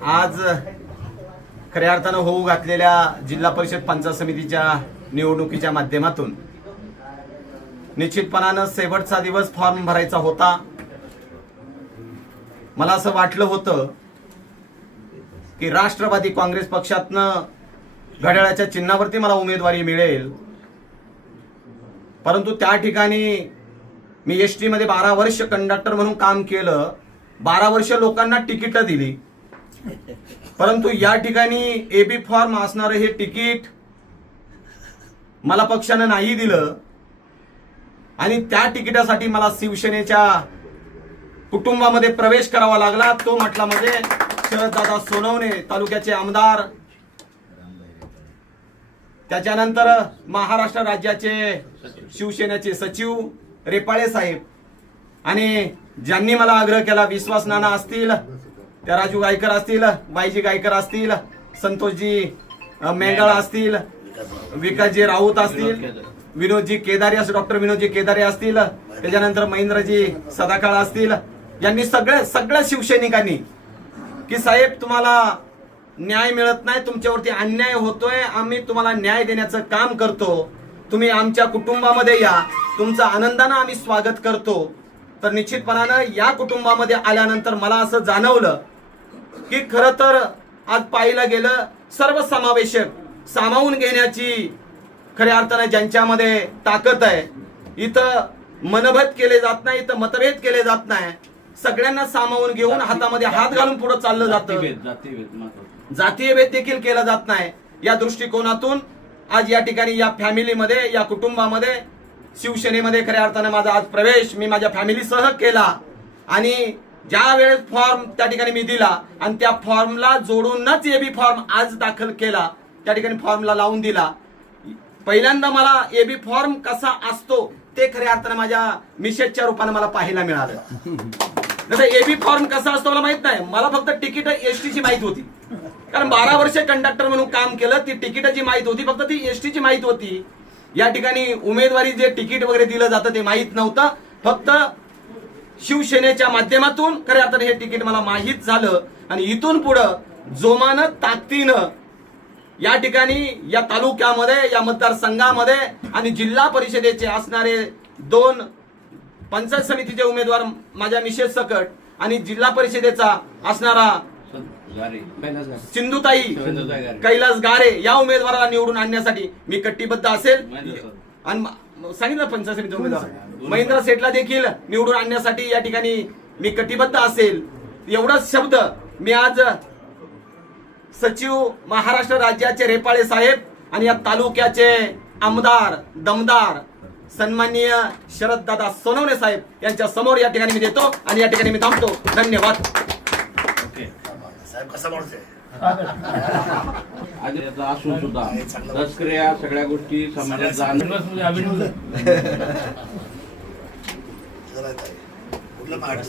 आज खऱ्या अर्थानं होऊ घातलेल्या जिल्हा परिषद पंचायत समितीच्या निवडणुकीच्या माध्यमातून निश्चितपणानं शेवटचा दिवस फॉर्म भरायचा होता. मला असं वाटलं होतं की राष्ट्रवादी काँग्रेस पक्षातनं घड्याळाच्या चिन्हावरती मला उमेदवारी मिळेल, परंतु त्या ठिकाणी मी एसटी मध्ये 12 वर्ष कंडक्टर म्हणून काम केलं. 12 वर्ष लोकांना तिकीट दिली, परंतु या ठिकाणी एबी फॉर्म असणारं हे तिकीट मला पक्षानं नाही दिलं आणि त्या तिकिटासाठी मला शिवसेनेच्या कुटुंबामध्ये प्रवेश करावा लागला. तो म्हटला मध्ये शरददादा सोनवणे तालुक्याचे आमदार, त्याच्यानंतर महाराष्ट्र राज्याचे शिवसेनेचे सचिव रेपाळे साहेब आणि ज्यांनी मला आग्रह केला, विश्वास नाना असतील, त्या राजू गायकर असतील, वायजी गायकर असतील, संतोषजी मेंगळ असतील, विकासजी राऊत असतील, विनोदजी केदारे असतील, डॉक्टर विनोदजी केदारे असतील, त्याच्यानंतर महेंद्रजी सदाकाळ असतील, यांनी सगळ्या शिवसैनिकांनी की साहेब तुम्हाला न्याय मिळत नाही, तुमच्यावरती अन्याय होतोय, आम्ही तुम्हाला न्याय देण्याचं काम करतो, तुम्ही आमच्या कुटुंबामध्ये या, तुमचं आनंदानं आम्ही स्वागत करतो. तर निश्चितपणानं या कुटुंबामध्ये आल्यानंतर मला असं जाणवलं की खरं तर आज पाहिलं गेलं सर्वसमावेशक सामावून घेण्याची खऱ्या अर्थानं ज्यांच्यामध्ये ताकद आहे, इथं मनभेद केले जात नाही, इथं मतभेद केले जात नाही, सगळ्यांना सामावून घेऊन हातामध्ये हात घालून पुढे चाललं जातं, जातीय भेद देखील केला जात नाही. या दृष्टिकोनातून आज या ठिकाणी या फॅमिलीमध्ये, या कुटुंबामध्ये, शिवसेनेमध्ये खऱ्या अर्थानं माझा आज प्रवेश मी माझ्या फॅमिलीसह केला आणि ज्या वेळेस फॉर्म त्या ठिकाणी मी दिला आणि त्या फॉर्मला जोडूनच एबी फॉर्म आज दाखल केला, त्या ठिकाणी फॉर्मला लावून दिला. पहिल्यांदा मला एबी फॉर्म कसा असतो ते खऱ्या अर्थानं माझ्या मिसेसच्या रूपाने मला पाहायला मिळालं. जसं एबी फॉर्म कसा असतो मला माहित नाही, मला फक्त तिकीट एसटीची माहित होती, कारण 12 वर्ष कंडक्टर म्हणून काम केलं, ती तिकिटाची माहित होती, फक्त ती एसटीची माहित होती. या ठिकाणी उमेदवारी जे तिकीट वगैरे दिलं जातं ते माहित नव्हतं, फक्त शिवसेनेच्या माध्यमातून खऱ्या अर्थानं हे तिकीट मला माहित झालं आणि इथून पुढं जोमानं ताकदीनं या ठिकाणी या तालुक्यामध्ये, या मतदारसंघामध्ये आणि जिल्हा परिषदेचे असणारे 2 पंचायत समितीचे उमेदवार माझ्या मिसेस सकट आणि जिल्हा परिषदेचा असणारा सिंधुताई कैलास गारे या उमेदवाराला निवडून आणण्यासाठी मी कटिबद्ध असेल आणि सांगितलं पंचायत समिती उमेदवार महेंद्र सेठला देखील निवडून आणण्यासाठी या ठिकाणी मी कटिबद्ध असेल. एवढाच शब्द मी आज सचिव महाराष्ट्र राज्याचे रेपाळे साहेब आणि या तालुक्याचे आमदार दमदार सन्माननीय शरददादा सोनवणे साहेब यांच्या समोर या ठिकाणी मी देतो आणि या ठिकाणी मी थांबतो. धन्यवाद. कसा माणूस आज याचा असून सुद्धा तस्करी या सगळ्या गोष्टी समाजात जाणून कुठलं बाहेर